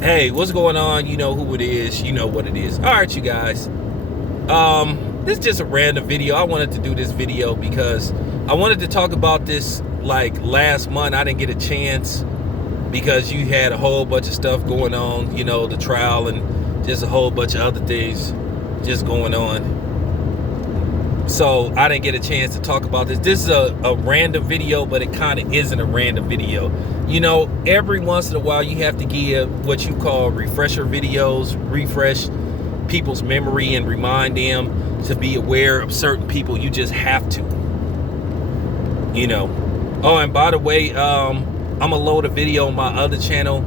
Hey, what's going on? You know who it is. You know what it is. All right, you guys. This is just a random video. I wanted to do this video because I wanted to talk about this like last month. I didn't get a chance because you had a whole bunch of stuff going on, you know, the trial and just a whole bunch of other things just going on. So I didn't get a chance to talk about this. This is a random video, but it kind of isn't a random video. You know, every once in a while you have to give what you call refresher videos, refresh people's memory and remind them to be aware of certain people. You just have to, you know. Oh, and by the way, I'm gonna load a video on my other channel,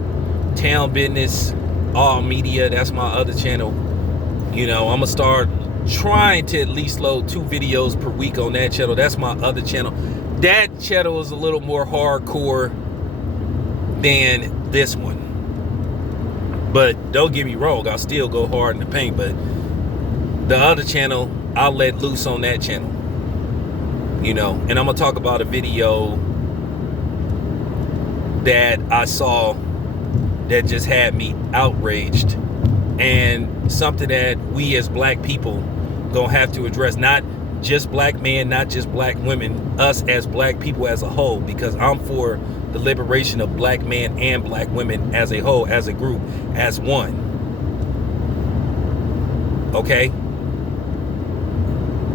Town Business All Media. That's my other channel. You know, I'm gonna start trying to at least load 2 videos per week on that channel. That's my other channel. That channel is a little more hardcore than this one, but don't get me wrong, I'll still go hard in the paint. But the other channel, I'll let loose on that channel, you know. And I'm gonna talk about a video that I saw that just had me outraged, and something that we as black people gonna have to address. Not just black men, not just black women, us as black people as a whole, because I'm for the liberation of black men and black women as a whole, as a group, as one. Okay?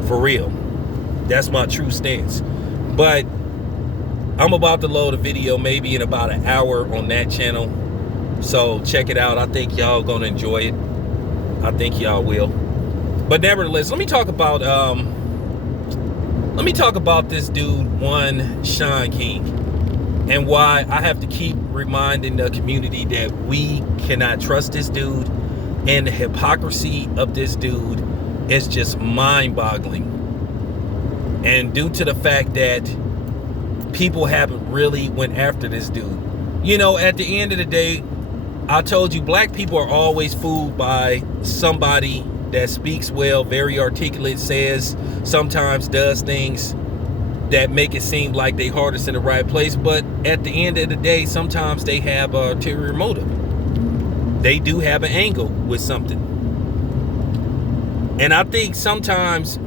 For real. That's my true stance. But I'm about to load a video maybe in about an hour on that channel. So check it out. I think y'all gonna enjoy it. I think y'all will. But nevertheless, let me talk about this dude, one Shaun King, and why I have to keep reminding the community that we cannot trust this dude, and the hypocrisy of this dude is just mind-boggling. And due to the fact that people haven't really went after this dude. You know, at the end of the day, I told you, black people are always fooled by somebody that speaks well, very articulate, says, sometimes does things that make it seem like they heart is in the right place. But at the end of the day, sometimes they have an ulterior motive. They do have an angle with something. And I think sometimes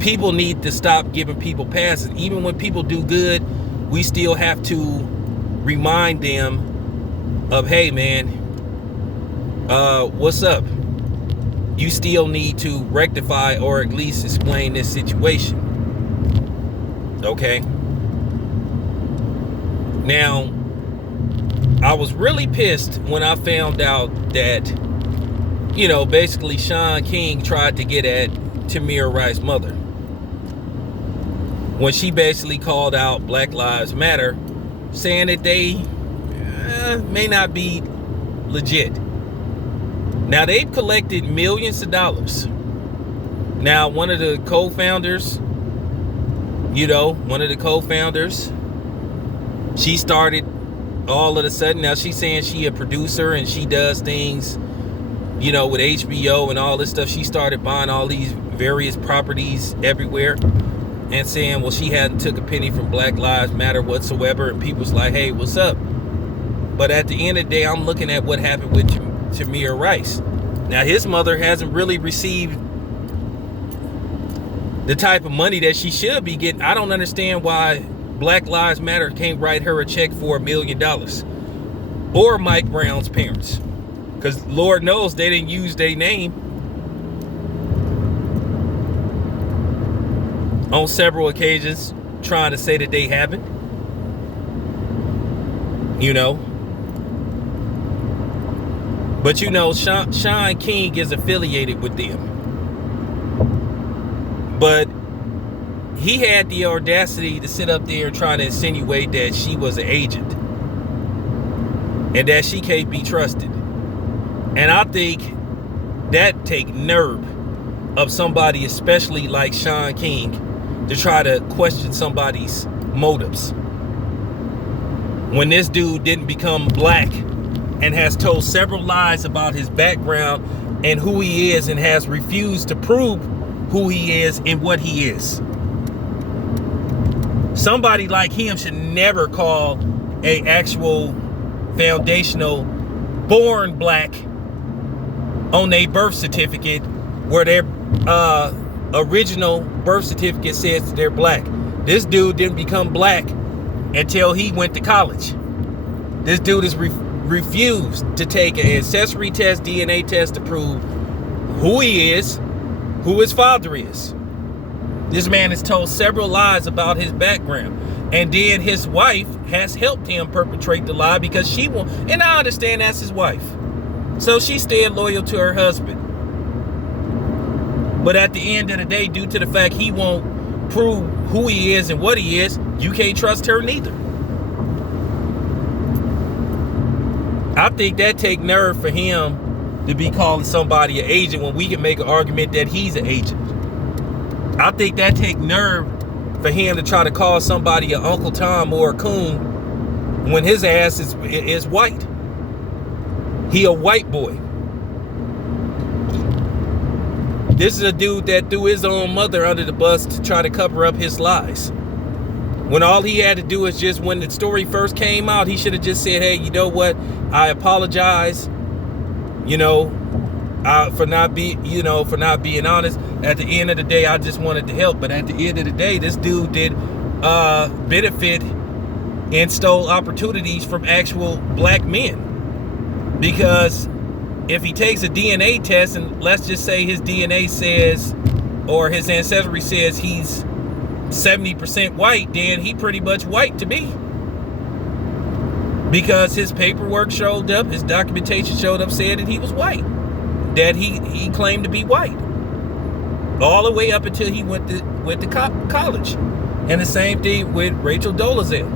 people need to stop giving people passes. Even when people do good, we still have to remind them of, hey man, what's up? You still need to rectify or at least explain this situation. Okay? Now, I was really pissed when I found out that, you know, basically Shaun King tried to get at Tamir Rice's mother when she basically called out Black Lives Matter, saying that they may not be legit. Now, they've collected millions of dollars. Now, one of the co-founders, she started all of a sudden. Now, she's saying she a producer and she does things, you know, with HBO and all this stuff. She started buying all these various properties everywhere and saying, well, she hadn't took a penny from Black Lives Matter whatsoever. And people's like, hey, what's up? But at the end of the day, I'm looking at what happened with Tamir Rice. Now, his mother hasn't really received the type of money that she should be getting. I don't understand why Black Lives Matter can't write her a check for $1 million. Or Mike Brown's parents. Because Lord knows they didn't use their name on several occasions trying to say that they haven't. You know. But you know, Shaun King is affiliated with them. But he had the audacity to sit up there and try to insinuate that she was an agent and that she can't be trusted. And I think that take nerve of somebody, especially like Shaun King, to try to question somebody's motives. When this dude didn't become black and has told several lies about his background and who he is, and has refused to prove who he is and what he is. Somebody like him should never call a actual foundational born black on their birth certificate, where their original birth certificate says they're black. This dude didn't become black until he went to college. This dude has refused to take an ancestry test, DNA test to prove who he is, who his father is. This man has told several lies about his background. And then his wife has helped him perpetrate the lie because she won't. And I understand that's his wife. So she's staying loyal to her husband. But at the end of the day, due to the fact he won't prove who he is and what he is, you can't trust her neither. I think that take nerve for him to be calling somebody an agent when we can make an argument that he's an agent. I think that take nerve for him to try to call somebody an Uncle Tom or a coon when his ass is white. He a white boy. This is a dude that threw his own mother under the bus to try to cover up his lies. When all he had to do is just, when the story first came out, he should have just said, hey, you know what? I apologize, for not being honest. At the end of the day, I just wanted to help. But at the end of the day, this dude did benefit and stole opportunities from actual black men. Because if he takes a DNA test, and let's just say his DNA says, or his ancestry says he's 70% white, then he pretty much white to me. Because his paperwork showed up, his documentation showed up saying that he was white. That he claimed to be white. All the way up until he went to college. And the same thing with Rachel Dolezal.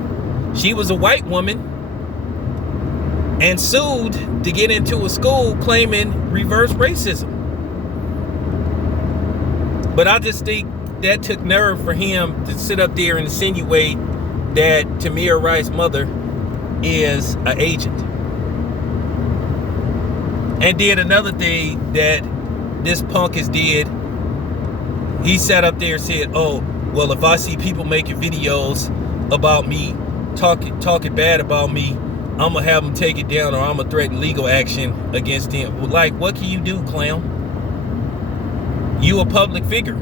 She was a white woman and sued to get into a school claiming reverse racism. But I just think that took nerve for him to sit up there and insinuate that Tamir Rice's mother is an agent. And then another thing that this punk has did, he sat up there and said, oh, well, if I see people making videos about me, talking bad about me, I'm going to have them take it down, or I'm going to threaten legal action against him. Well, like, what can you do, clown? You a public figure.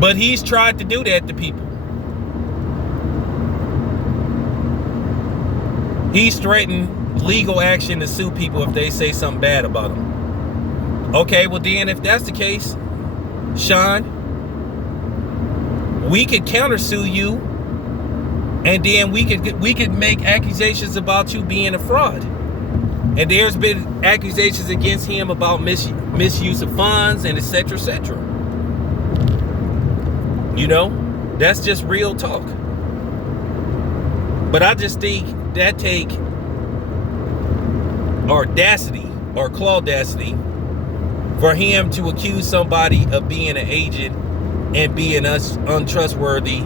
But he's tried to do that to people. He's threatened legal action to sue people if they say something bad about him. Okay, well then, if that's the case, Sean, we could countersue you, and then we could make accusations about you being a fraud. And there's been accusations against him about misuse of funds and etc. etc. That's just real talk. But I just think that take audacity or claudacity for him to accuse somebody of being an agent and being untrustworthy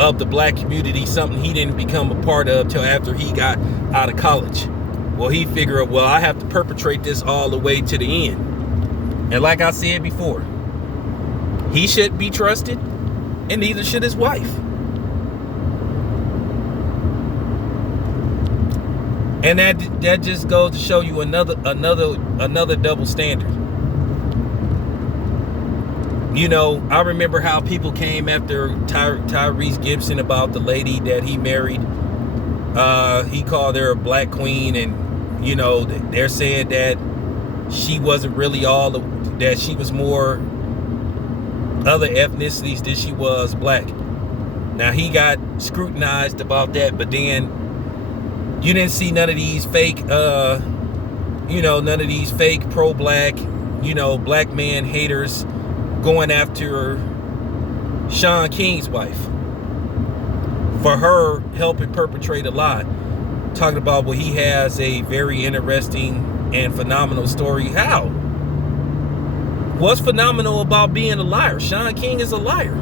of the black community, something he didn't become a part of till after he got out of college. Well, he figured, well, I have to perpetrate this all the way to the end. And like I said before, he shouldn't be trusted, and neither should his wife. And that just goes to show you another double standard. I remember how people came after Tyrese Gibson about the lady that he married. He called her a black queen, and they're saying that she wasn't really that she was more other ethnicities than she was black. Now he got scrutinized about that, but then you didn't see none of these fake pro-black, black man haters going after Shaun King's wife for her helping perpetrate a lie. Talking about, well, he has a very interesting and phenomenal story. How? What's phenomenal about being a liar? Shaun King is a liar.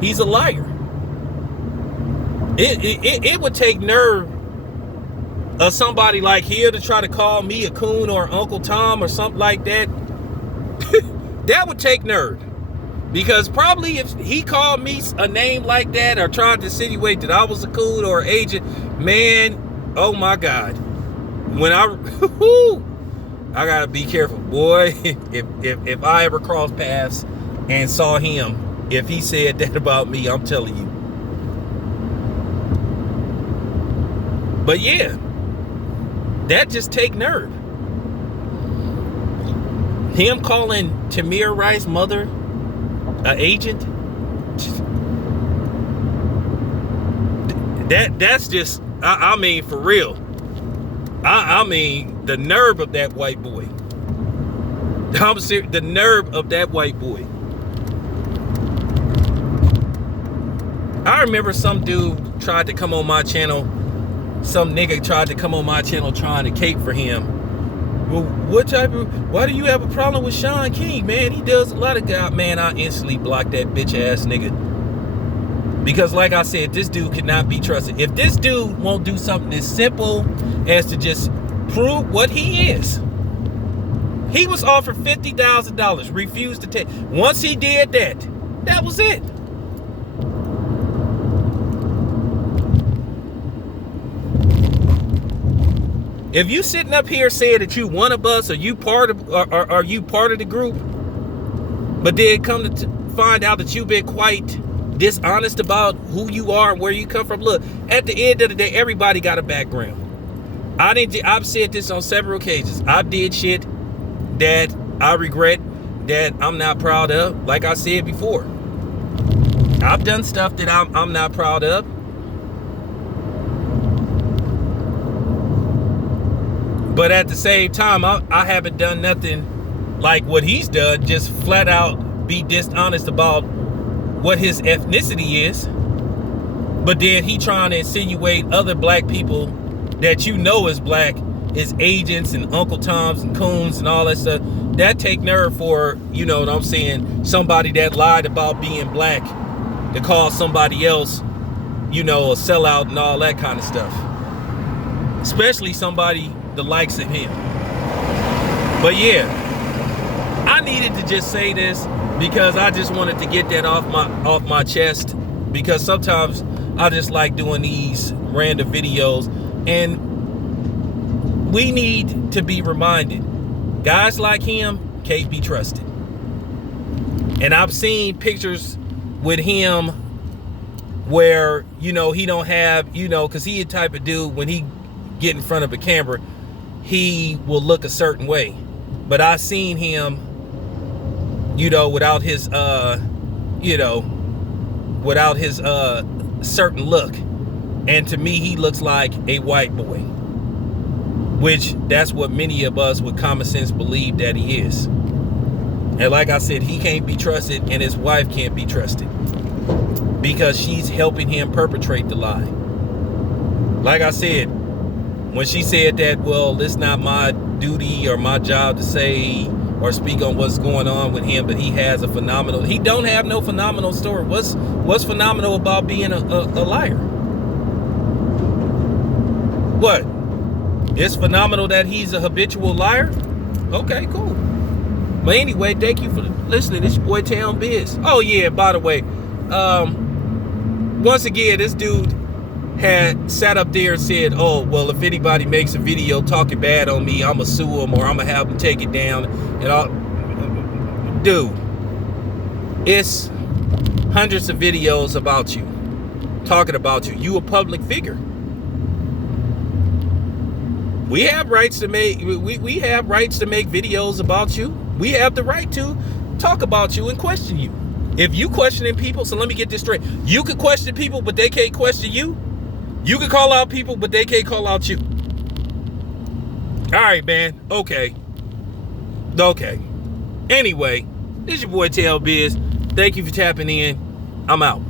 He's a liar. It would take nerve of somebody like here to try to call me a coon or Uncle Tom or something like that. That would take nerve. Because probably if he called me a name like that or tried to insinuate that I was a coon or agent, man, oh my God. When I gotta be careful, boy. If I ever cross paths and saw him, if he said that about me, I'm telling you. But yeah, that just take nerve. Him calling Tamir Rice's mother an agent, that's just, I mean, for real. I mean, the nerve of that white boy. I'm serious, the nerve of that white boy. I remember some dude tried to come on my channel. Some nigga tried to come on my channel trying to cape for him. Well, why do you have a problem with Shaun King, man? He does a lot of God, man. I instantly blocked that bitch ass nigga. Because like I said, this dude cannot be trusted. If this dude won't do something as simple as to just prove what he is. He was offered $50,000, refused to take. Once he did that, that was it. If you sitting up here saying that you one of us, or you part of, or are you part of the group, but then come to find out that you've been quite dishonest about who you are and where you come from. Look, at the end of the day, everybody got a background. I've said this on several occasions. I did shit that I regret, that I'm not proud of. Like I said before, I've done stuff that I'm not proud of. But at the same time, I haven't done nothing like what he's done, just flat out be dishonest about what his ethnicity is. But then he trying to insinuate other black people that you know is black is agents and Uncle Toms and coons and all that stuff. That take nerve for, you know what I'm saying, somebody that lied about being black to call somebody else, you know, a sellout and all that kind of stuff. Especially somebody the likes of him. But yeah, I needed to just say this because I just wanted to get that off my chest, because sometimes I just like doing these random videos, and we need to be reminded, guys like him can't be trusted. And I've seen pictures with him where, you know, he don't have, you know, because he the type of dude, when he get in front of a camera, he will look a certain way. But I seen him, you know, without his certain look, and to me he looks like a white boy, which that's what many of us with common sense believe that he is. And like I said, he can't be trusted, and his wife can't be trusted because she's helping him perpetrate the lie. Like I said, when she said that, well, it's not my duty or my job to say or speak on what's going on with him, but he has a phenomenal, he don't have no phenomenal story. What's phenomenal about being a liar? What? It's phenomenal that he's a habitual liar? Okay, cool. But anyway, thank you for listening. It's your boy Town Biz. Oh yeah, by the way, once again, this dude had sat up there and said, oh, well, if anybody makes a video talking bad on me, I'm gonna sue him or I'm gonna have him take it down. And all. Dude, it's hundreds of videos about you, talking about you. You a public figure. We have rights to make, we have rights to make videos about you. We have the right to talk about you and question you. If you questioning people, so let me get this straight. You could question people, but they can't question you. You can call out people, but they can't call out you. All right, man. Okay. Anyway, this is your boy Tail Biz. Thank you for tapping in. I'm out.